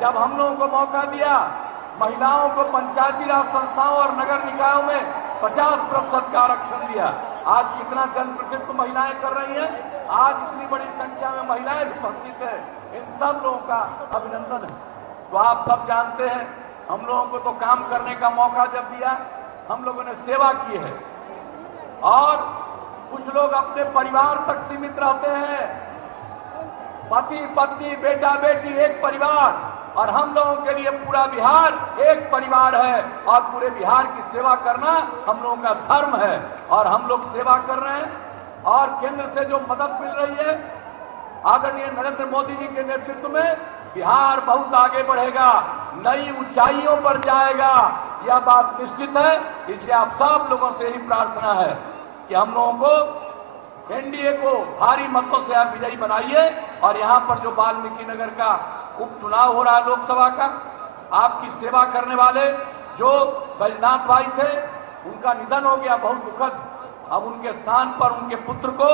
जब हम लोगों को मौका दिया, महिलाओं को पंचायती राज संस्थाओं और नगर निकायों में 50% का आरक्षण दिया। आज कितना जनप्रतिनिधित्व महिलाएं कर रही हैं, आज इतनी बड़ी संख्या में महिलाएं उपस्थित है, इन सब लोगों का अभिनंदन है। तो आप सब जानते हैं, हम लोगों को तो काम करने का मौका जब दिया, हम लोगों ने सेवा की है। और कुछ लोग अपने परिवार तक सीमित रहते हैं, पति पत्नी बेटा बेटी एक परिवार, और हम लोगों के लिए पूरा बिहार एक परिवार है, और पूरे बिहार की सेवा करना हम लोगों का धर्म है, और हम लोग सेवा कर रहे हैं। और केंद्र से जो मदद मिल रही है, आदरणीय नरेंद्र मोदी जी के नेतृत्व में बिहार बहुत आगे बढ़ेगा, नई ऊंचाइयों पर जाएगा, यह बात निश्चित है। इसलिए आप सब लोगों से ही प्रार्थना है कि हम लोगों को एनडीए को भारी मतों से आप विजयी बनाइए। और यहां पर जो वाल्मीकि नगर का उपचुनाव हो रहा है लोकसभा का, आपकी सेवा करने वाले जो बैजनाथ भाई थे, उनका निधन हो गया, बहुत दुखद। अब उनके स्थान पर उनके पुत्र को,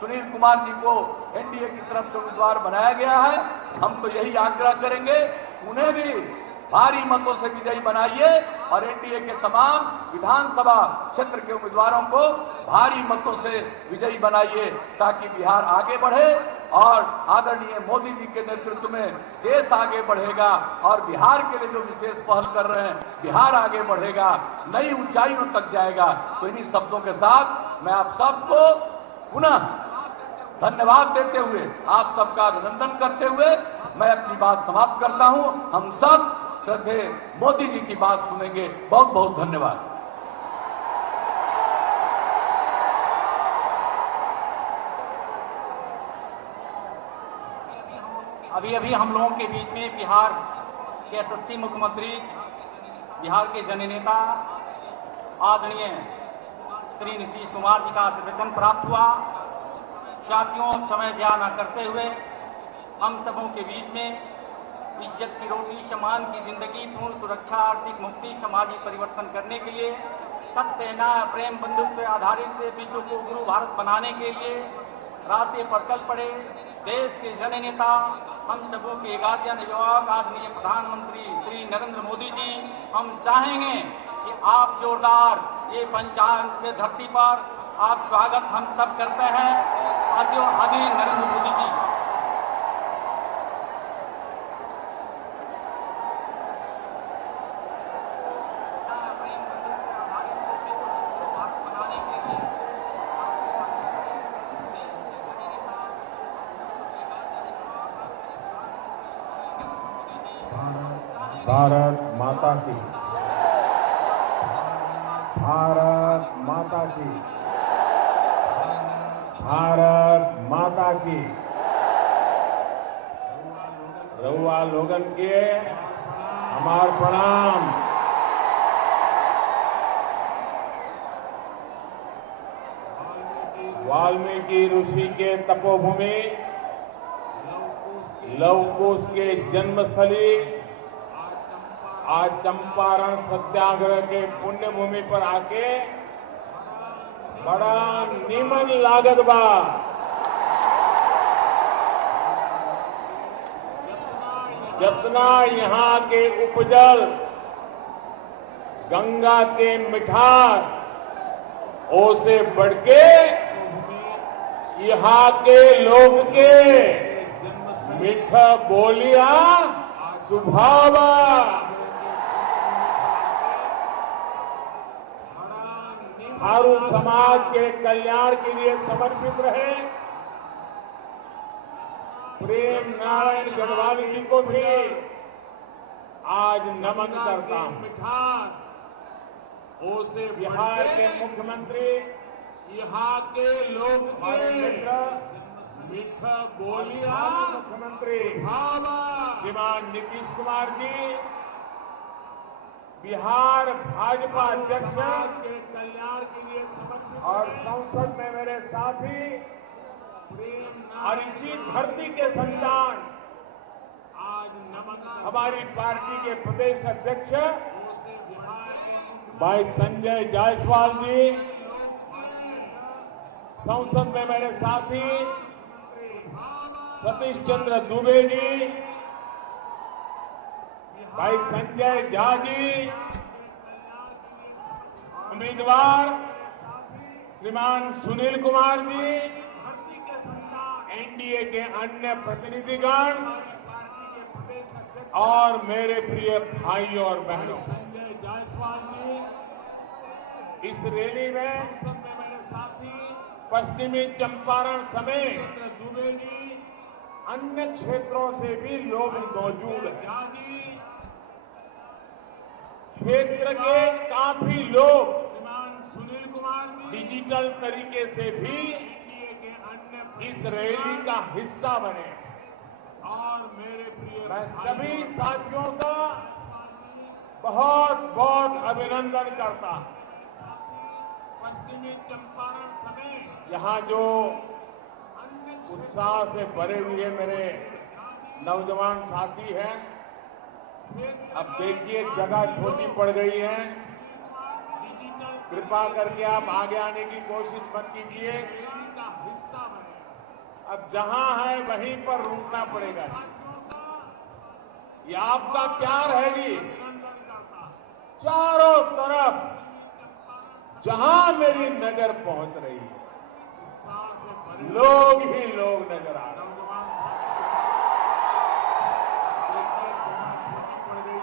सुनील कुमार जी को एनडीए की तरफ से उम्मीदवार बनाया गया है। हम तो यही आग्रह करेंगे, उन्हें भी भारी मतों से विजयी बनाइए, और एनडीए के तमाम विधानसभा क्षेत्र के उम्मीदवारों को भारी मतों से विजयी बनाइए, ताकि बिहार आगे बढ़े। और आदरणीय मोदी जी के नेतृत्व में देश आगे बढ़ेगा, और बिहार के लिए जो विशेष पहल कर रहे हैं, बिहार आगे बढ़ेगा, नई ऊंचाइयों तक जाएगा। तो इन्हीं शब्दों के साथ मैं आप सबको पुनः धन्यवाद देते हुए, आप सबका अभिनंदन करते हुए मैं अपनी बात समाप्त करता हूं। हम सब श्रद्धेय मोदी जी की बात सुनेंगे। बहुत बहुत धन्यवाद। अभी हम लोगों के बीच में बिहार के यशस्वी मुख्यमंत्री, बिहार के जननेता आदरणीय श्री नीतीश कुमार जी का आशीर्वचन प्राप्त हुआ। साथियों, समय ज़ाया न करते हुए हम सबों के बीच में इज्जत की रोटी, सम्मान की जिंदगी, पूर्ण सुरक्षा, आर्थिक मुक्ति, समाजी परिवर्तन करने के लिए, सत्य, न्याय, प्रेम, बंधुत्व आधारित विश्व को गुरु भारत बनाने के लिए रास्ते पर चल पड़े देश के जननेता, हम सबों के गार्जियन अभिभावक आदरणीय प्रधानमंत्री श्री नरेंद्र मोदी जी, हम चाहेंगे कि आप जोरदार ये पंचायत के धरती पर आप स्वागत हम सब करते हैं। साथियों, आदरणीय नरेंद्र मोदी जी, भारत माता की, भारत माता की, भारत माता की। रउआ लोगन के हमार प्रणाम। वाल्मीकि ऋषि के तपोभूमि लव कुश के जन्मस्थली आज चंपारण सत्याग्रह के पुण्य भूमि पर आके बड़ा निमन लागत बा। जितना यहाँ के उपजल गंगा के मिठास, ओसे बढ़ के यहाँ के लोग के मीठा बोलिया सुभावा थारू समाज के कल्याण के लिए समर्पित रहे। प्रेम नारायण गढ़वाली जी को भी आज नमन करता हूं। ओसे बिहार के मुख्यमंत्री, यहाँ के लोग हमारे मित्र मीठा बोलिया मुख्यमंत्री श्रीमान नीतीश कुमार जी, बिहार भाजपा अध्यक्ष के कल्याण के लिए समर्पित और संसद में मेरे साथी और इसी धरती के संतान आज नमन हमारी पार्टी के प्रदेश अध्यक्ष भाई संजय जायसवाल जी, संसद में मेरे साथी सतीश चंद्र दुबे जी, भाई संजय झा जी, उम्मीदवार श्रीमान सुनील कुमार जी, एनडीए के अन्य प्रतिनिधिगण और मेरे प्रिय भाइयों और बहनों, संजय जायसवाल जी, इस रैली में मेरे साथी पश्चिमी चंपारण समेत दुबे जी, अन्य क्षेत्रों से भी लोग मौजूद हैं। क्षेत्र के काफी लोग सुनील कुमार डिजिटल तरीके से भी इस रैली का हिस्सा बने और मेरे प्रिय मैं सभी साथियों का बहुत बहुत अभिनंदन करता हूं। पश्चिमी चंपारण समेत यहाँ जो उत्साह से भरे हुए मेरे नौजवान साथी हैं, अब देखिए जगह छोटी पड़ गई है, कृपा करके आप आगे आने की कोशिश मत कीजिए। अब जहां है वहीं पर रुकना पड़ेगा। ये आपका प्यार है जी। चारों तरफ जहां मेरी नजर पहुंच रही है, लोग ही लोग नजर आ रहे हैं।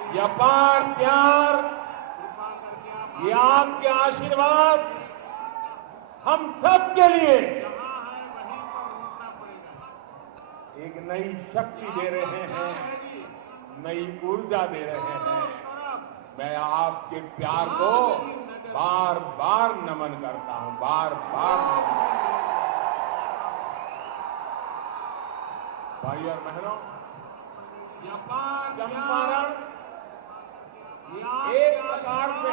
ये अपार प्यार, ये आपके आशीर्वाद हम सब के लिए एक नई शक्ति दे रहे हैं, नई ऊर्जा दे रहे हैं। मैं आपके प्यार को बार बार नमन करता हूं, बार बार नमन करता हूं। भाई और बहनों, चंपारण एक प्रकार से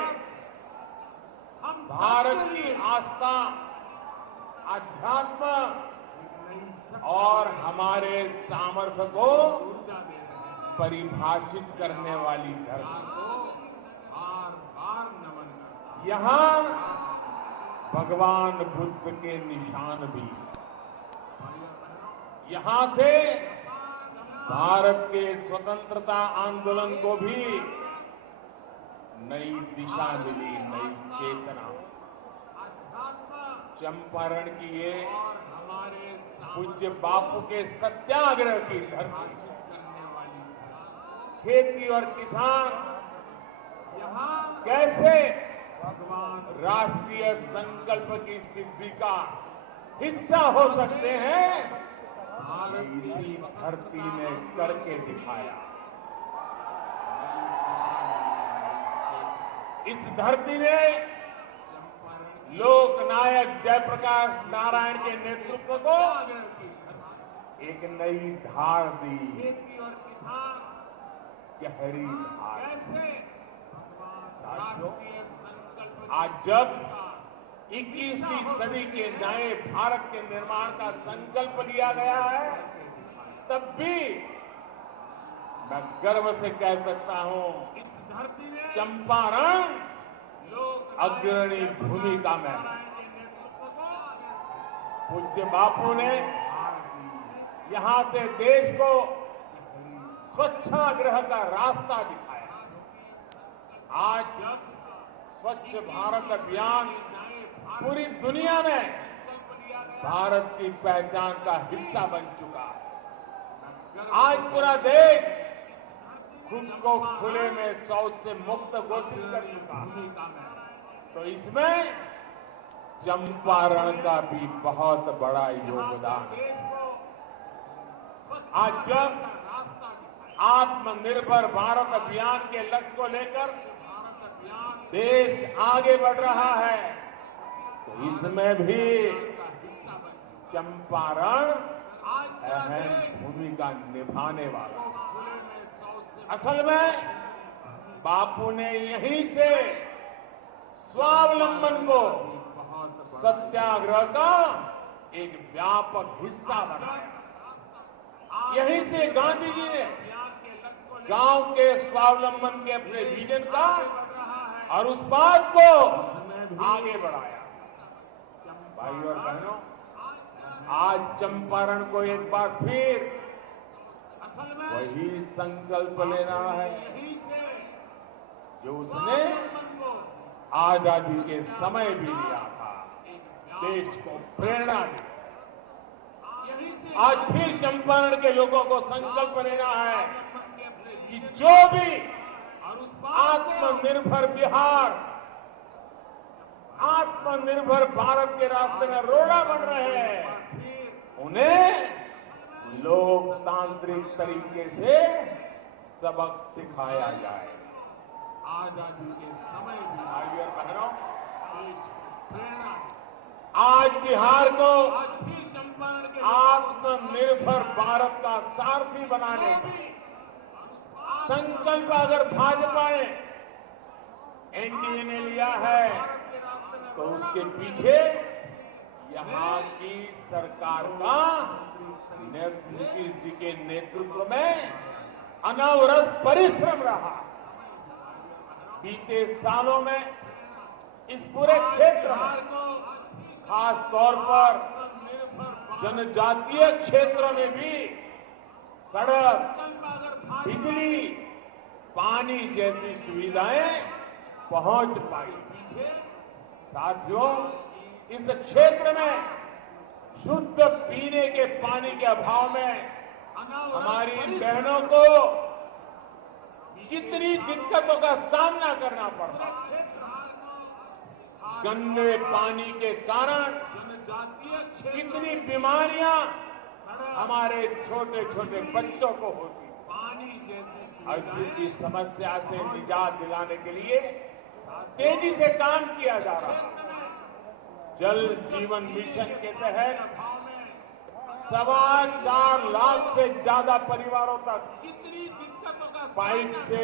भारत की आस्था, अध्यात्म और हमारे सामर्थ्य को परिभाषित करने वाली धरती। यहाँ भगवान बुद्ध के निशान भी, यहाँ से भारत के स्वतंत्रता आंदोलन को भी नई दिशा मिली, नई चेतना। चंपारण की ये पूज्य बापू के सत्याग्रह की धरती, खेती और किसान कैसे राष्ट्रीय संकल्प की सिद्धि का हिस्सा हो सकते हैं, इसी धरती ने करके दिखाया। इस धरती ने लोकनायक जयप्रकाश नारायण के नेतृत्व को एक नई धार दी, गहरी धार। आज जब 21वीं सदी के नए भारत के निर्माण का संकल्प लिया गया है, तब भी मैं गर्व से कह सकता हूं, चंपारण अग्रणी भूमिका में पूज्य बापू ने यहां से देश को स्वच्छाग्रह का रास्ता दिखाया। आज स्वच्छ भारत अभियान पूरी दुनिया में भारत की पहचान का हिस्सा बन चुका है। आज पूरा देश खुद को खुले में शौच से मुक्त घोषित कर चुका है। तो इसमें चंपारण का भी बहुत बड़ा योगदान है। आज जब आत्मनिर्भर भारत अभियान के लक्ष्य को लेकर देश आगे बढ़ रहा है, तो इसमें भी चंपारण अहम भूमिका निभाने वाला। असल में बापू ने यहीं से स्वावलंबन को सत्याग्रह का एक व्यापक हिस्सा बनाया। यहीं से गांधी जी ने गांव के स्वावलंबन के अपने विजन का और उस बात को आगे बढ़ाया। भाई और बहनों, आज चंपारण को एक बार फिर वही संकल्प लेना है जो उसने आजादी के समय भी लिया था, देश को प्रेरणा दी। आज फिर चंपारण के लोगों को संकल्प लेना है कि जो भी आत्मनिर्भर बिहार, आत्मनिर्भर भारत के रास्ते में रोड़ा बन रहे हैं, उन्हें लोकतांत्रिक तरीके से सबक सिखाया जाए। आजादी के समय भी भाइयों और बहनों, आज बिहार को आत्मनिर्भर भारत का सारथी बनाने में संकल्प अगर भाजपा ने, एनडीए ने लिया है, तो उसके पीछे यहां की सरकार का नीतीश जी के नेतृत्व में अनवरत परिश्रम रहा। बीते सालों में इस पूरे क्षेत्र में, खास तौर पर जनजातीय क्षेत्रों में भी सड़क, बिजली, पानी जैसी सुविधाएं पहुंच पाई। साथियों, इस क्षेत्र में शुद्ध पीने के पानी के अभाव में हमारी बहनों को कितनी दिक्कतों का सामना करना पड़ता। गंदे पानी के कारण कितनी बीमारियां हमारे छोटे छोटे बच्चों को होती। ऐसी समस्या से निजात दिलाने के लिए तेजी से काम किया जा रहा है। जल जीवन मिशन के तहत 4.25 लाख से ज्यादा परिवारों तक पाइप से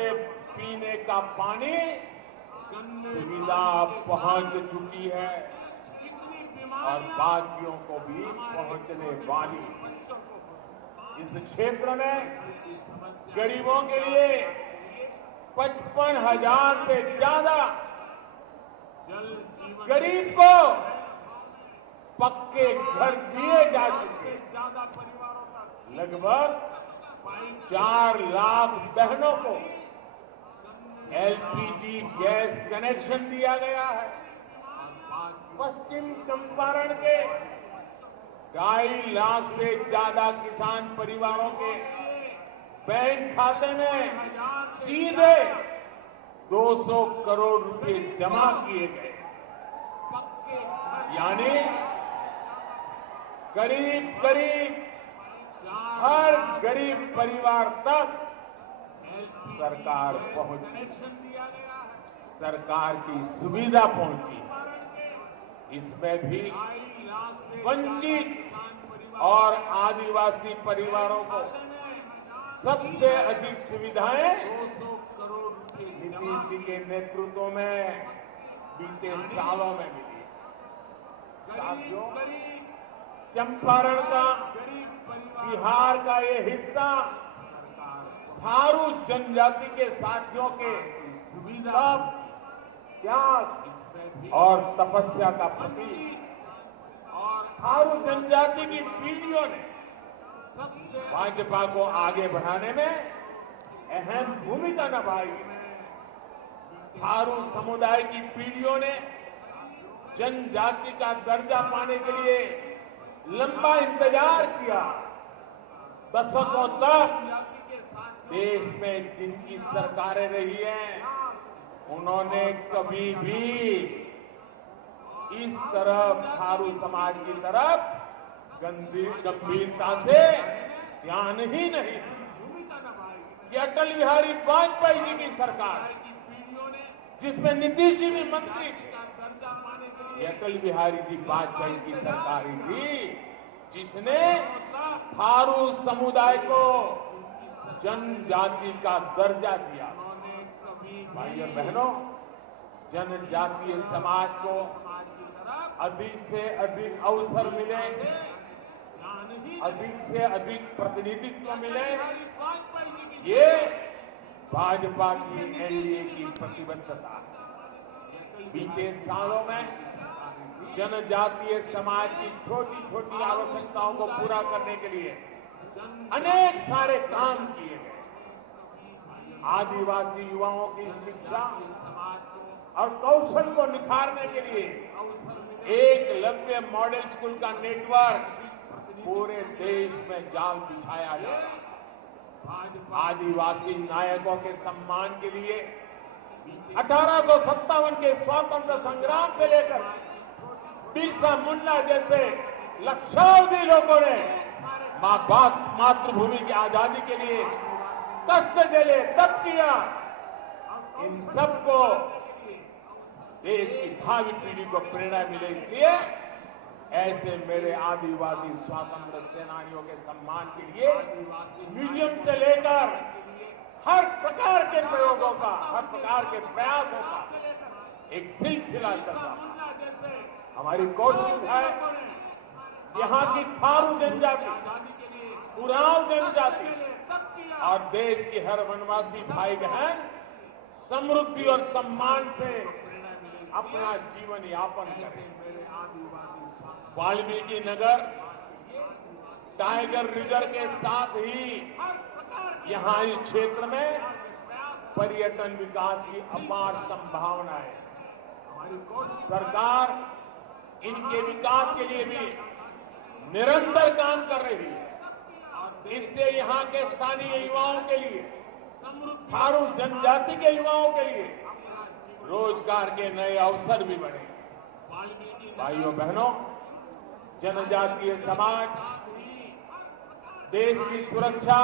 पीने का पानी सुविधा पहुंच चुकी है और बाकियों को भी पहुंचने वाली। इस क्षेत्र में गरीबों के लिए 55,000 से ज्यादा गरीब को पक्के घर दिए जा चुके। लगभग 4 लाख बहनों को एलपीजी गैस कनेक्शन दिया गया है। पश्चिम चंपारण के 2.5 लाख से ज्यादा किसान परिवारों के बैंक खाते में सीधे 200 करोड़ रुपए जमा किए गए। यानी करीब हर गरीब परिवार तक सरकार पहुंची, सरकार की सुविधा पहुंची। इसमें भी वंचित और आदिवासी परिवारों को सबसे अधिक सुविधाएं नीतीश जी के नेतृत्व में बीते सालों में मिली। साथियों, चंपारण का, बिहार का ये हिस्सा थारू जनजाति के साथियों के सब त्याग और तपस्या का प्रतीक। और थारू जनजाति की पीढ़ियों ने भाजपा को आगे बढ़ाने में अहम भूमिका निभाई। थारू समुदाय की पीढ़ियों ने जनजाति का दर्जा पाने के लिए लंबा इंतजार किया। दशकों तक देश में जिनकी सरकारें रही हैं, उन्होंने कभी भी इस तरफ थारू समाज की तरफ गंभीरता से ध्यान ही नहीं। ये अटल बिहारी वाजपेयी जी की सरकार, जिसमें नीतीश जी भी मंत्री थे, ये अटल बिहारी जी वाजपेयी की सरकार ही थी जिसने थारू समुदाय को जनजाति का दर्जा दिया। भाइयों बहनों, जनजातीय समाज को अधिक से अधिक अवसर मिले, अधिक से अधिक प्रतिनिधित्व मिले, ये भाजपा की एनडीए की प्रतिबद्धता है। बीते सालों में जनजातीय समाज की छोटी छोटी आवश्यकताओं को पूरा करने के लिए अनेक सारे काम किए गए। आदिवासी युवाओं की शिक्षा और कौशल को निखारने के लिए एकलव्य मॉडल स्कूल का नेटवर्क पूरे देश में जाल बिछाया जा रहा है। आदिवासी नायकों के सम्मान के लिए 1857 के स्वतंत्र संग्राम से लेकर बिरसा मुंडा जैसे लक्षावधि लोगों ने मातृभूमि की आजादी के लिए कष्ट झेले, तप किया। इन सबको देश की भावी पीढ़ी को प्रेरणा मिले, इसलिए ऐसे मेरे आदिवासी स्वतंत्र सेनानियों के सम्मान के लिए म्यूजियम से लेकर हर प्रकार के प्रयोगों का, हर प्रकार के प्रयासों का एक सिलसिला चल रहा है। हमारी कोशिश है यहाँ की थारू जनजाति, उरांव जनजाति और देश के हर वनवासी भाई बहन समृद्धि और सम्मान से अपना जीवन यापन करें। वाल्मीकि नगर टाइगर रिजर्व के साथ ही यहाँ इस क्षेत्र में पर्यटन विकास की अपार संभावना है। सरकार इनके विकास के लिए भी निरंतर काम कर रही है। इससे यहाँ के स्थानीय युवाओं के लिए, थारू जनजाति के युवाओं के लिए रोजगार के नए अवसर भी बढ़े। भाइयों बहनों, जनजातीय समाज देश की सुरक्षा,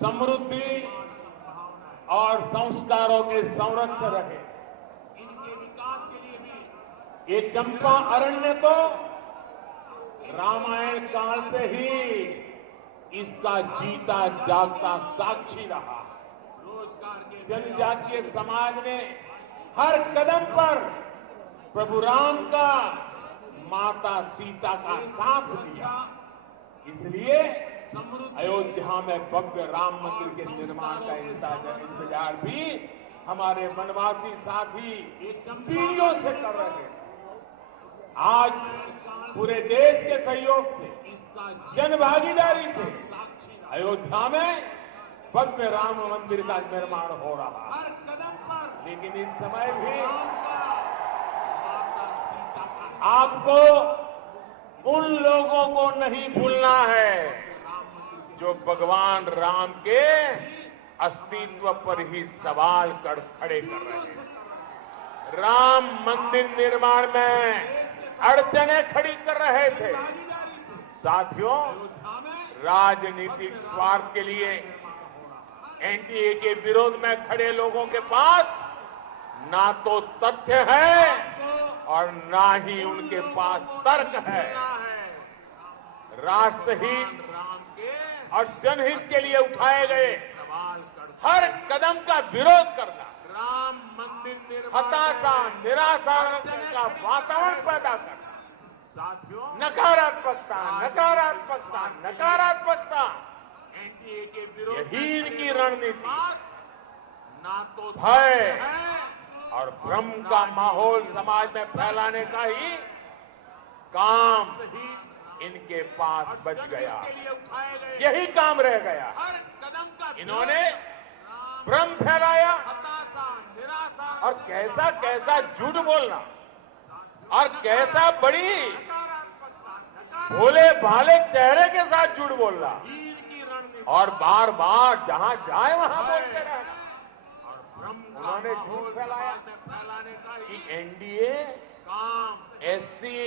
समृद्धि और संस्कारों के संरक्षक रहे। ये चंपा अरण्य तो रामायण काल से ही इसका जीता जागता साक्षी रहा। जनजातीय समाज ने हर कदम पर प्रभु राम का, माता सीता का साथ दिया। इसलिए अयोध्या में भव्य राम मंदिर के निर्माण का इंतजार भी हमारे वनवासी साथी पीढ़ियों से कर रहे हैं। आज पूरे देश के सहयोग से, जन भागीदारी से अयोध्या में भव्य राम मंदिर का निर्माण हो रहा है। लेकिन इस समय भी आपको उन लोगों को नहीं भूलना है जो भगवान राम के अस्तित्व पर ही सवाल खड़े कर रहे हैं। राम मंदिर निर्माण में अड़चनें खड़ी कर रहे थे। साथियों, राजनीतिक स्वार्थ के लिए एनडीए के विरोध में खड़े लोगों के पास ना तो तथ्य है और ना ही उनके पास तर्क है। राष्ट्रहित और जनहित के लिए उठाए गए हर कदम का विरोध करना, राम मंदिर हताशा, निराशा का वातावरण पैदा करना, साथियों नकारात्मकता, नकारात्मकता, नकारात्मकता, एनडीए के विरोध, यही इनकी रणनीति। ना तो भय और भ्रम का माहौल समाज में फैलाने का ही काम इनके पास बच गया, यही काम रह गया। इन्होंने भ्रम फैलाया और कैसा कैसा झूठ बोलना और कैसा बड़ी भोले भाले चेहरे के साथ झूठ बोलना और बार बार जहां जाए वहां बोलते रहना। उन्होंने झूठ फैलाया कि एनडीए एससी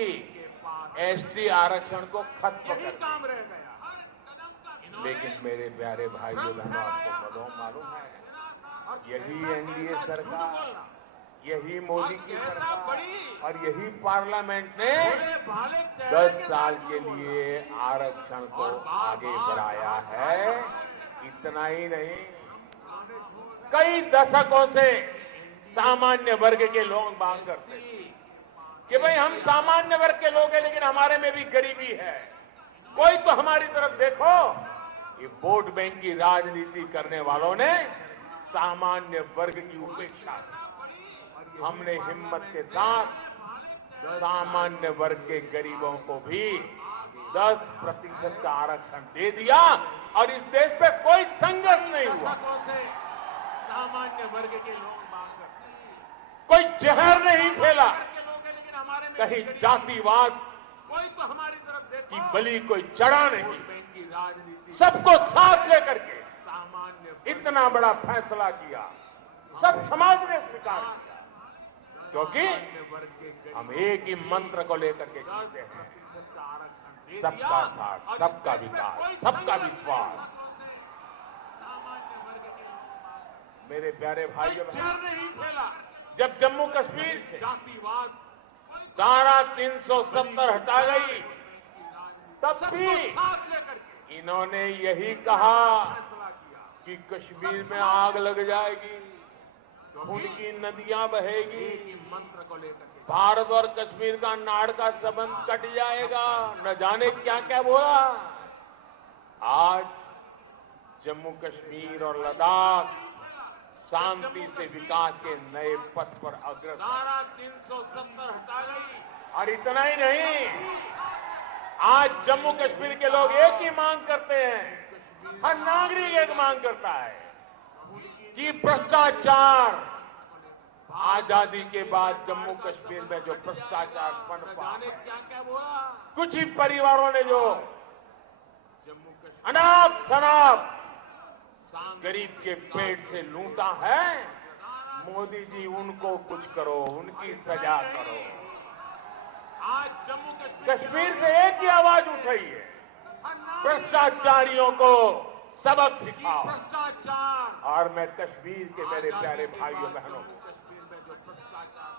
एसटी आरक्षण को खत्म कर दिया। लेकिन मेरे प्यारे भाइयों बहनों, आपको मालूम है यही एनडीए सरकार, यही मोदी की सरकार और यही पार्लियामेंट ने 10 साल के लिए आरक्षण को आगे बढ़ाया है। इतना ही नहीं, कई दशकों से सामान्य वर्ग के लोग मांग करते हैं कि भाई हम सामान्य वर्ग के लोग हैं लेकिन हमारे में भी गरीबी है, कोई तो हमारी तरफ देखो। ये वोट बैंक की राजनीति करने वालों ने सामान्य वर्ग की उपेक्षा की। हमने हिम्मत के साथ सामान्य वर्ग के गरीबों को भी 10% का आरक्षण दे दिया और इस देश पे कोई संघर्ष नहीं हुआ। दशकों से सामान्य वर्ग के लोग मांग करते हैं। कोई जहर नहीं फैला, के लोग हैं, लेकिन हमारे में कहीं जातिवाद कोई तो हमारी तरफ देखो। की बलि कोई चढ़ा नहीं। वोट बैंक की राजनीति सबको साथ लेकर के सामान्य इतना बड़ा फैसला किया, सब समाज ने स्वीकार किया, क्योंकि वर्ग के हम एक ही मंत्र को लेकर के जीते हैं, 10% का आरक्षण दे सबका दिया। साथ, और सबका इसमें विकास, कोई सबका संघर्ष विश्वास। नहीं। सामान्य वर्ग के लोग मांग करते मेरे प्यारे हैं। भाइयों कोई बहनों, जहर नहीं फैला। जब जम्मू कश्मीर से जातिवाद धारा 370 हटा गई, तब भी साथ लेकर के इन्होंने यही कहा फैसला किया। कि कश्मीर में आग लग जाएगी, खून की नदियां बहेगी, एक ही मंत्र को लेकर के भारत और कश्मीर का नाड़ का संबंध कट जाएगा, न जाने क्या क्या बोला। आज जम्मू कश्मीर और लद्दाख शांति से विकास के नए पथ पर अग्रसर। धारा 370 हटा गई। और इतना ही नहीं, आज जम्मू कश्मीर के लोग एक ही मांग करते हैं, हर नागरिक एक मांग करता है कि भ्रष्टाचार, आजादी के बाद जम्मू कश्मीर में जो भ्रष्टाचार पनपा जाने है, क्या क्या बोला। कुछ ही परिवारों ने जो जम्मू कश्मीर अनाप शनाप शांति गरीब के पेट से लूटा है, मोदी जी उनको कुछ करो, उनकी सजा करो। आज जम्मू कश्मीर से एक ही आवाज उठाई है, भ्रष्टाचारियों को सबक सिखाओ। भ्रष्टाचार और मैं कश्मीर के मेरे प्यारे भाइयों बहनों को कश्मीर में जो भ्रष्टाचार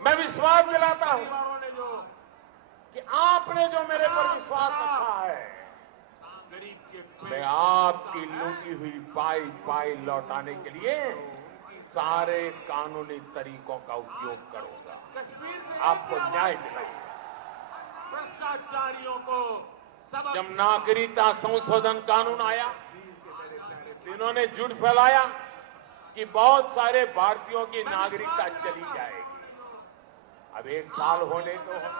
मैं विश्वास दिलाता हूं परिवारों ने जो कि आपने जो मेरे पर विश्वास रखा है, गरीब के मैं आपकी लूटी हुई पाई पाई लौटाने के लिए सारे कानूनी तरीकों का उपयोग करूंगा, कश्मीर से आपको न्याय दिलाऊंगा। भ्रष्टाचारियों को सबक जब नागरिकता संशोधन कानून आया, इन्होंने झूठ फैलाया कि बहुत सारे भारतीयों की नागरिकता चली जाएगी। अब 1 साल होने को है,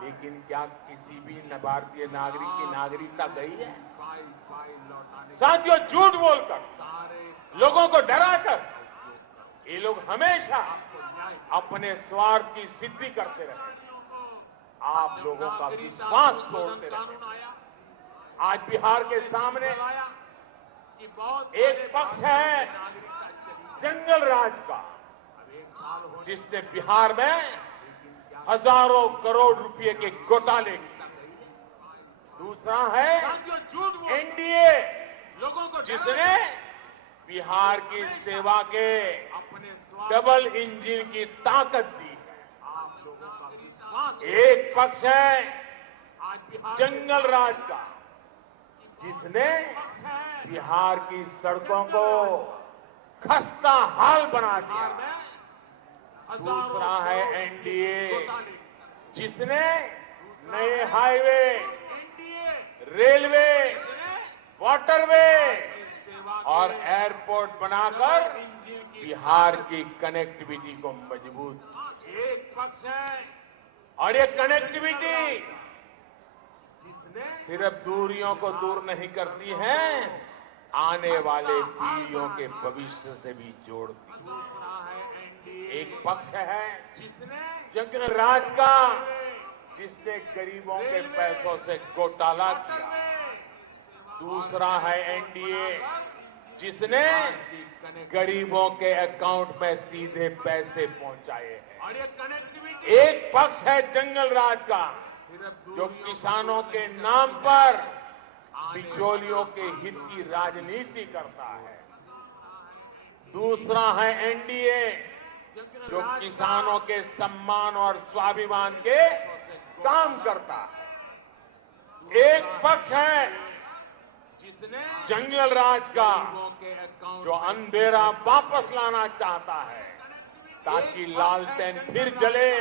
लेकिन क्या किसी भी भारतीय नागरिक की नागरिकता गई है? पाई पाई लौटाने साथियों, झूठ बोलकर, सारे लोगों को डराकर ये लोग हमेशा को न्याय अपने स्वार्थ की सिद्धि करते रहे, आप लोगों का विश्वास तोड़ते रहे। कानून आया। आज बिहार के सामने लाया कि बहुत एक पक्ष है नागरिकता चली। जंगल राज का, अब 1 साल हो जिसने बिहार में हजारों करोड़ रुपए के घोटाले किए। दूसरा है जो झूठ बोल एनडीए, लोगों को जिसने बिहार की सेवा के अपने स्वार्थ डबल इंजन की ताकत दी है। आप लोगों का विश्वास एक पक्ष है आज बिहार जंगल राज का, जिसने बिहार की सड़कों को खस्ता हाल बना दिया। दूसरा है एनडीए, जिसने नए हाईवे, रेलवे, वाटरवे और एयरपोर्ट बनाकर बिहार की कनेक्टिविटी को मजबूत किया। एक पक्ष है और ये कनेक्टिविटी जिसने सिर्फ दूरियों को दूर नहीं करती है, आने वाले पीढ़ियों के भविष्य से भी जोड़ती है। दूसरा है एनडीए एक पक्ष है जिसने जंगल राज का, जिसने गरीबों के पैसों से घोटाला किया। दूसरा है एनडीए, जिसने गरीबों के अकाउंट में सीधे पैसे पहुंचाए हैं। और ये कनेक्टिविटी एक पक्ष है जंगल राज का, जो किसानों के नाम पर बिचौलियों के हित की राजनीति करता है। दूसरा है एनडीए, जो किसानों के सम्मान और स्वाभिमान के काम करता है। एक पक्ष है जिसने जंगल राज का, लोगों के अकाउंट जो अंधेरा वापस लाना चाहता है ताकि लालटेन फिर जले।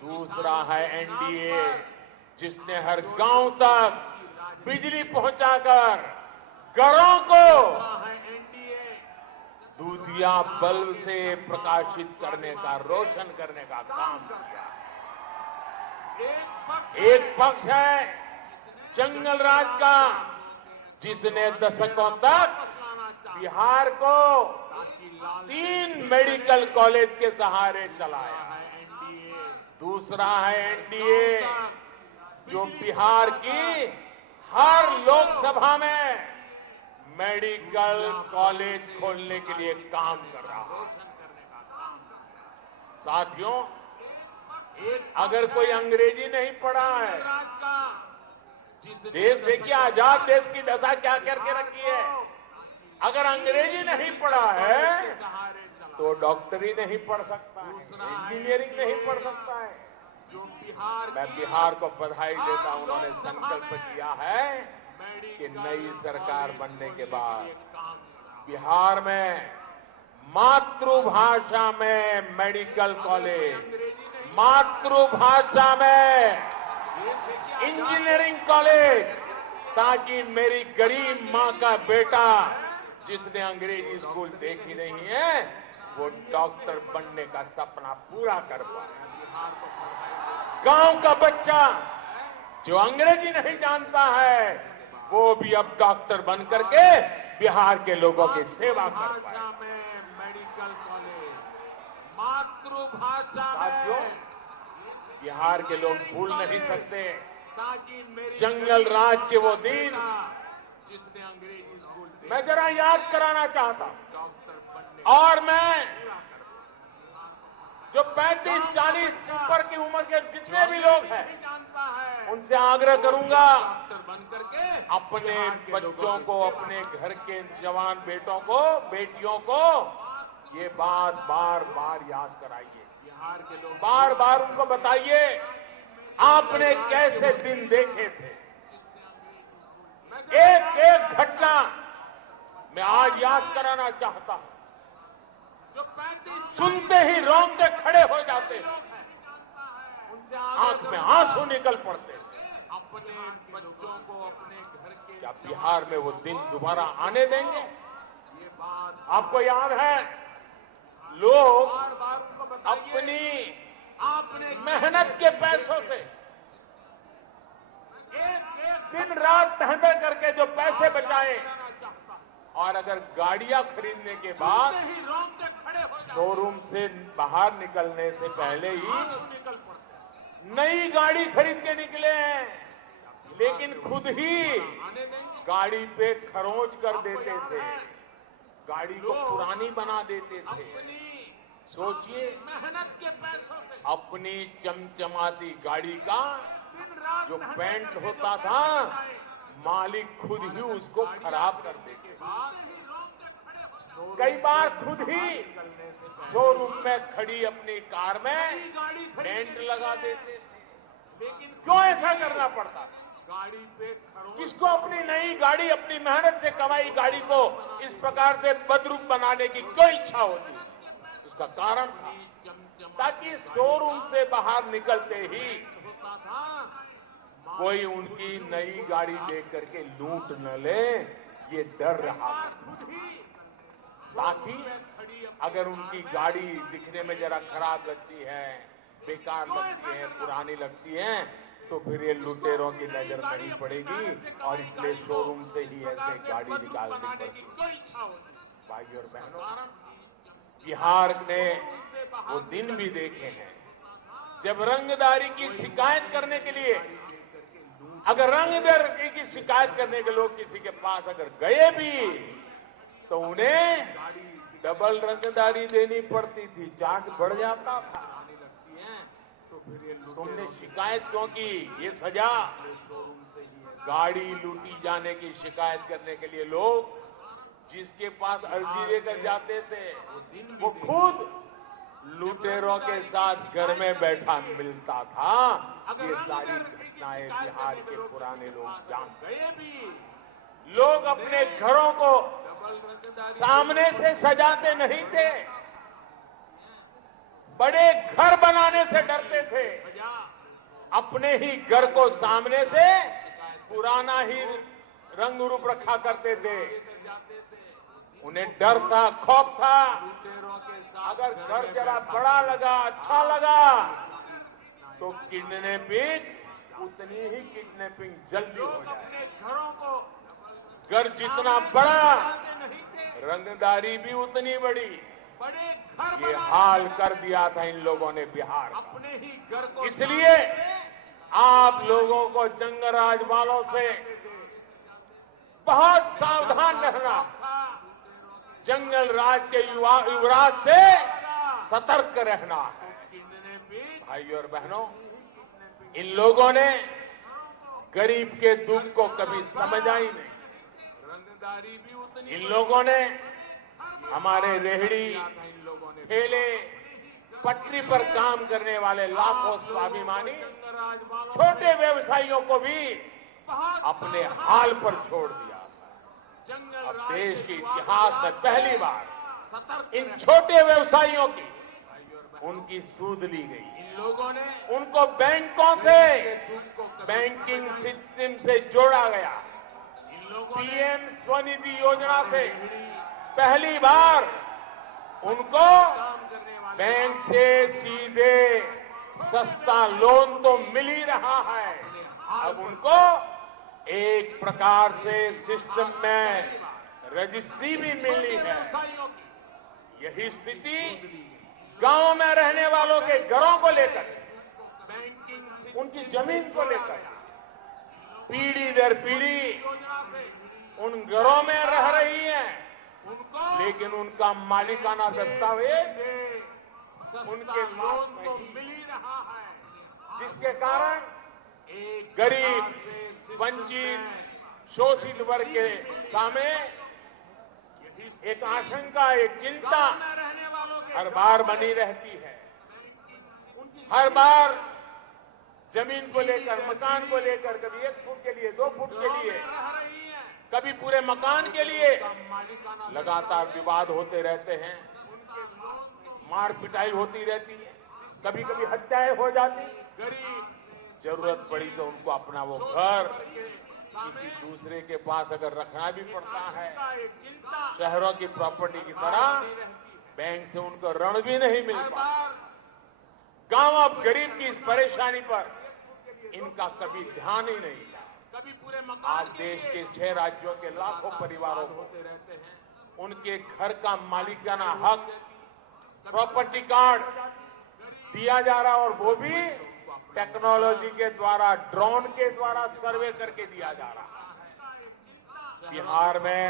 दूसरा है एनडीए, जिसने हर गांव तक बिजली पहुंचाकर घरों को है एनडीए दूधिया बल्ब से प्रकाशित करने का, रोशन करने का काम किया। एक पक्ष एक पक्ष है जंगल राज का, जिसने दशकों तक बिहार को 3 मेडिकल कॉलेज के सहारे चलाया है। दूसरा है एनडीए, जो बिहार की हर लोकसभा में मेडिकल कॉलेज खोलने के लिए काम कर रहा है। साथियों, अगर कोई अंग्रेजी नहीं पढ़ा है, देश देखिए आजाद देश की दशा क्या करके रखी है। अगर अंग्रेजी नहीं पढ़ा है तो डॉक्टरी नहीं पढ़ सकता है, इंजीनियरिंग नहीं पढ़ सकता है। मैं बिहार को बधाई देता हूं, उन्होंने संकल्प किया है कि नई सरकार बनने के बाद बिहार में मातृभाषा में मेडिकल कॉलेज, मातृभाषा में इंजीनियरिंग कॉलेज, ताकि मेरी गरीब मां का बेटा जिसने अंग्रेजी स्कूल देखी नहीं है वो डॉक्टर बनने का सपना पूरा कर पाए। गांव का बच्चा जो अंग्रेजी नहीं जानता है वो भी अब डॉक्टर बन करके बिहार के लोगों की सेवा कर पाए। मेडिकल कॉलेज मातृभाषा साथियों, बिहार के लोग भूल नहीं सकते ताकि मेरी जंगल राज के वो दिन। जिसने अंग्रेजी स्कूल मैं जरा याद कराना चाहता हूं, डॉक्टर बनने और मैं जो 35-40 ऊपर की उम्र के जितने भी लोग हैं जानता है उनसे आग्रह करूंगा, डॉक्टर बन करके अपने बच्चों को, अपने घर के जवान बेटों को, बेटियों को ये बात बार बार याद कराइए। बिहार के लोग बार बार उनको बताइए आपने कैसे दिन देखे थे। एक एक घटना मैं आज याद कराना चाहता हूं। जो 35 सुनते ही रोंगटे खड़े हो जाते, उनसे आंख में आंसू निकल पड़ते। अपने बच्चों को अपने घर के क्या बिहार में वो दिन दोबारा आने देंगे? ये बात आपको याद है, लोग बार बार उनको बताइए। अपनी आपने मेहनत के पैसों से एक दिन रात मेहनत करके जो पैसे बचाए, चाहता और अगर गाड़ियां खरीदने के बाद ही रोंगटे खड़े हो जाते शोरूम से बाहर निकलने से पहले ही निकल पड़ते नई गाड़ी खरीद के निकले हैं, लेकिन खुद ही आने देंगे। गाड़ी पे खरोंच कर देते थे, गाड़ी को पुरानी बना देते थे। सोचिए, मेहनत के पैसों से अपनी चमचमाती गाड़ी का दिन रात जो पेंट होता था, मालिक खुद ही उसको खराब कर देते। कई बार खुद ही शोरूम में खड़ी अपनी कार में पेंट लगा देते थे। लेकिन क्यों ऐसा करना पड़ता? गाड़ी पे खरोंच किसको अपनी नई गाड़ी, अपनी मेहनत से कमाई गाड़ी को इस प्रकार से बदरूप बनाने की क्यों इच्छा होती? उसका कारण था ताकि शोरूम से बाहर निकलते ही होता था। कोई उनकी नई गाड़ी देख करके लूट न ले, ये डर रहा था। ताकि अगर उनकी गाड़ी दिखने में जरा खराब लगती है, बेकार लगती है, पुरानी लगती है, तो फिर ये लुटेरों की नजर नहीं पड़ेगी और इसलिए शोरूम से ही ऐसे गाड़ी निकालनी पड़ती। भाई और बहनों, बिहार ने वो दिन भी देखे हैं जब रंगदारी की शिकायत करने के लिए, अगर रंगदारी की शिकायत करने के लोग किसी के पास अगर गए भी तो उन्हें डबल रंगदारी देनी पड़ती थी, चार्ज बढ़ जाता था। तुमने शिकायत क्यों की? ये सजा। गाड़ी लूटी जाने की शिकायत करने के लिए लोग जिसके पास अर्जी लेकर जाते थे वो खुद लुटेरों के साथ घर में बैठा मिलता था। ये सारी घटनाएं बिहार के पुराने लोग जानते। लोग अपने घरों को सामने से सजाते नहीं थे, बड़े घर बनाने से डरते थे। अपने ही घर को सामने से पुराना ही रंग रूप रखा करते थे। उन्हें डर था, खौफ था, अगर घर जरा बड़ा लगा, अच्छा लगा तो किडनैपिंग, उतनी ही किडनैपिंग जल्दी हो जाए। घरों को घर जितना बड़ा, रंगदारी भी उतनी बड़ी। बड़े घर ये हाल कर दिया था इन लोगों ने बिहार का। अपने ही घर को इसलिए आप लोगों को जंगराज वालों से बहुत सावधान रहना, जंगल राज के युवराज से सतर्क रहना है। भाइयों और बहनों, इन लोगों ने गरीब के दुख को कभी समझा ही नहीं। रंगदारी भी उतनी, इन लोगों ने हमारे रेहड़ी, ठेले, पटरी पर काम करने वाले लाखों स्वाभिमानी छोटे व्यवसायियों को भी अपने हाल पर छोड़ दिया। अब देश के इतिहास में पहली बार इन छोटे व्यवसायियों की उनकी सूद ली गई। इन लोगों ने उनको बैंकों से, बैंकिंग सिस्टम से जोड़ा गया। पीएम स्वनिधि योजना से पहली बार उनको बैंक से सीधे सस्ता लोन तो मिल ही रहा है, अब उनको एक प्रकार से सिस्टम में रजिस्ट्री भी मिली है। यही स्थिति गांव में रहने वालों के घरों को लेकर, उनकी जमीन को लेकर पीढ़ी दर पीढ़ी उन घरों में रह रही है, लेकिन उनका मालिकाना दस्तावेज उनके पास नहीं मिल रहा है, जिसके कारण गरीब, वंचित, शोषित वर्ग के सामने एक आशंका, एक चिंता हर बार बनी रहती है। हर बार जमीन को लेकर, मकान को लेकर, कभी 1 फुट के लिए, 2 फुट के लिए, कभी पूरे मकान के लिए लगातार विवाद होते रहते हैं, मार पिटाई होती रहती है, कभी कभी हत्याएं हो जाती। जरूरत पड़ी तो उनको अपना वो घर किसी दूसरे के पास अगर रखना भी पड़ता है। शहरों की प्रॉपर्टी की तरह बैंक से उनको ऋण भी नहीं मिल पाता। गांव अब गरीब की इस परेशानी पर इनका कभी ध्यान ही नहीं था। आज देश के 6 राज्यों के लाखों परिवारों को उनके घर का मालिकाना हक, प्रॉपर्टी कार्ड दिया जा रहा, और वो भी टेक्नोलॉजी के द्वारा, ड्रोन के द्वारा सर्वे करके दिया जा रहा है। बिहार में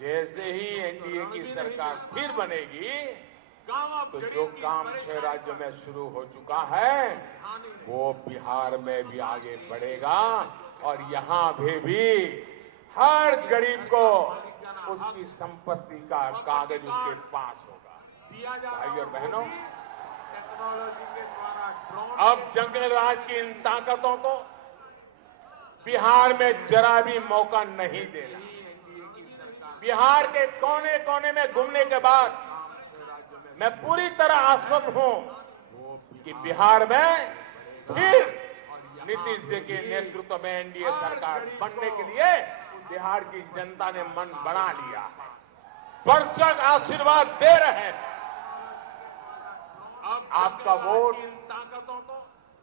जैसे ही एनडीए की सरकार फिर बनेगी तो जो काम 6 राज्यों में शुरू हो चुका है वो बिहार में भी आगे बढ़ेगा, और यहां भी हर गरीब को उसकी संपत्ति का कागज उसके पास होगा। भाई और बहनों, टेक्नोलॉजी के द्वारा अब जंगल राज की इन ताकतों को बिहार में जरा भी मौका नहीं देना। बिहार के कोने कोने में घूमने के बाद मैं पूरी तरह आश्वस्त हूं कि बिहार में फिर नीतीश जी के नेतृत्व में एनडीए सरकार बनने के लिए बिहार की जनता ने मन बना लिया है, भरसक आशीर्वाद दे रहे हैं। आपका वोट ताकतों को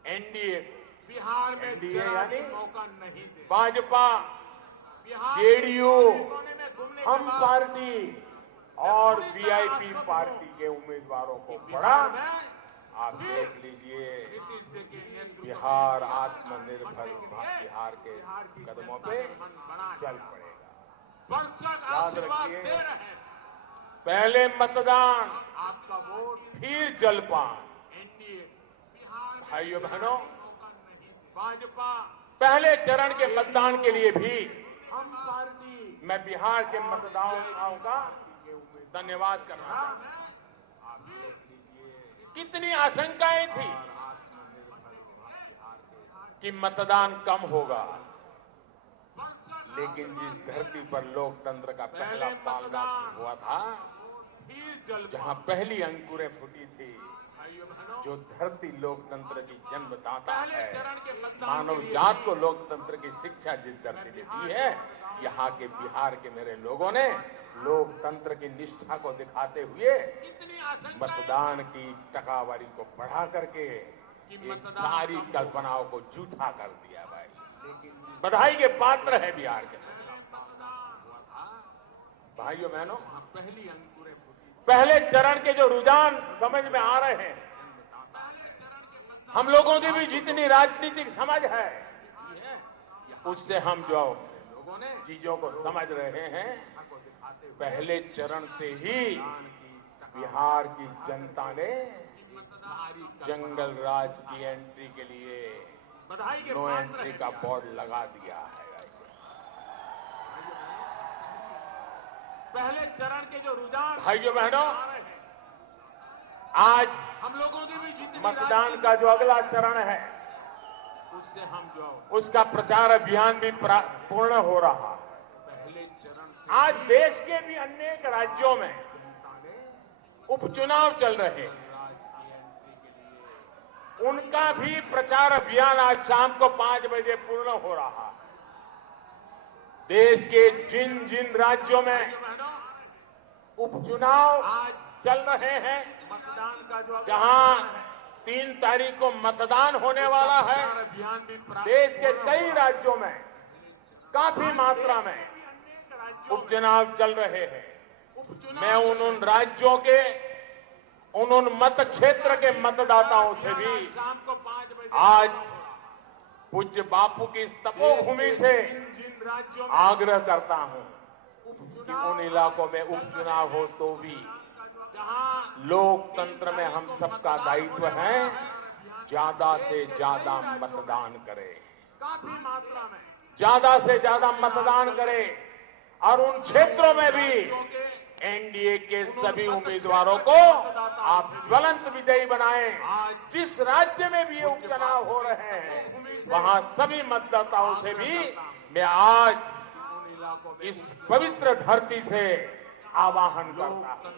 एनडीए, बिहार में एनडीए यानी मौका नहीं दे। भाजपा, जेडीयू, हम पार्टी और वीआईपी पार्टी के उम्मीदवारों को बढ़ा। आप देख लीजिए, बिहार आत्मनिर्भर बिहार के कदमों पे चल पड़ेगा। याद रखिए, पहले मतदान, आपका वोट, फिर जलपान। एनडीए, भाइयों बहनों, भाजपा पहले चरण के मतदान के लिए भी हम पार्टी, मैं बिहार के मतदाताओं का धन्यवाद करना चाहता हूं। आप देख लीजिए कितनी आशंकाएं थी कि मतदान कम होगा, लेकिन जिस धरती पर लोकतंत्र का पहला पालना हुआ था, जहां पहली अंकुरें फूटी थी, जो धरती लोकतंत्र की जन्मदाता है, मानव जात को लोकतंत्र की शिक्षा जिस धरती ने दी है, यहाँ के बिहार के मेरे लोगों ने लोकतंत्र की निष्ठा को दिखाते हुए मतदान की टकावारी को बढ़ा करके एक सारी कल्पनाओं को झूठा कर दिया। भाई बधाई के पात्र है बिहार के। भाइयों बहनों, पहले चरण के जो रुझान समझ में आ रहे हैं, हम लोगों की भी जितनी राजनीतिक समझ है, उससे हम जो चीजों को समझ रहे हैं, पहले चरण से ही बिहार की जनता ने जंगल राज की एंट्री के लिए नो एंट्री का बोर्ड लगा दिया है। पहले चरण के जो रुझान भाइयों बहनों, आज हम लोगों की भी जितनी मतदान का जो अगला चरण है, उससे हम जो उसका प्रचार अभियान भी पूर्ण हो रहा है। पहले चरण से आज देश के भी अनेक राज्यों में उपचुनाव चल रहे हैं, उनका भी प्रचार अभियान आज शाम को 5 बजे पूर्ण हो रहा है। देश के जिन जिन राज्यों में उपचुनाव आज चल रहे हैं, मतदान का जो जहां 3 तारीख को मतदान होने वाला है, अभियान भी देश के कई राज्यों में काफी मात्रा में उपचुनाव चल रहे हैं। मैं उन राज्यों के उन मत क्षेत्र के मतदाताओं से भी शाम को 5 बजे आज पूज्य बापू की तपोभूमि से जिन राज्यों आग्रह करता हूं कि उन इलाकों में उपचुनाव हो तो भी जहां लोकतंत्र में हम सबका दायित्व है, ज्यादा से ज्यादा मतदान करें, काफी मात्रा में ज्यादा से ज्यादा मतदान करें और उन क्षेत्रों में भी एनडीए के सभी उम्मीदवारों को आप ज्वलंत विजयी बनाएं। जिस राज्य में भी ये उपचुनाव हो रहे हैं, वहां सभी मतदाताओं से भी मैं आज इस पवित्र धरती से आवाहन करता हूं।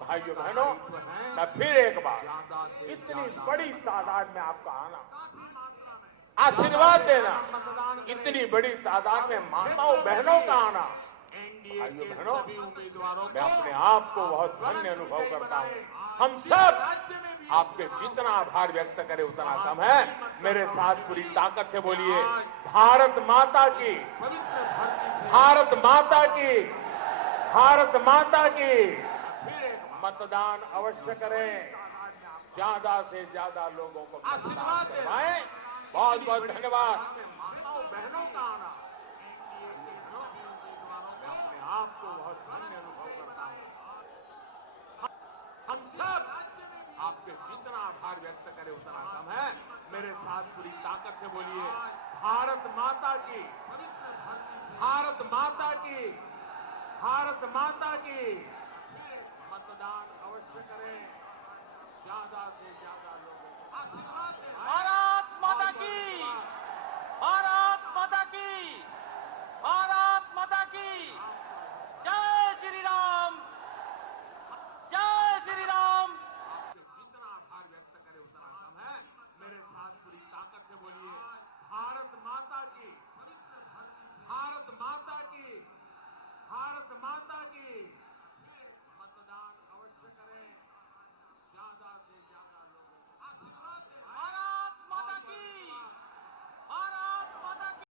भाइयों बहनों, मैं फिर एक बार इतनी बड़ी तादाद में आपका आना, आशीर्वाद देना, इतनी बड़ी तादाद में माताओं बहनों का आना, भाइयों बहनों, मैं अपने आप को बहुत धन्य अनुभव करता हूं। हम सब आपके जितना आभार व्यक्त करें उतना कम है। मेरे साथ पूरी ताकत से बोलिए, भारत माता की, भारत माता की, भारत माता की। मतदान अवश्य करें, ज्यादा से ज्यादा लोगों को मतदान करवाएं। बहुत बहुत धन्यवाद। बहनों का आना अपने आप को बहुत धन्य अनुभव करता हूं। हम सब आपके जितना आभार व्यक्त करें उतना कम है। मेरे साथ पूरी ताकत से बोलिए, भारत माता की, भारत माता की, भारत माता की। मतदान अवश्य करें, ज्यादा से ज्यादा लोगों को आशीर्वाद दें। भारत माता की।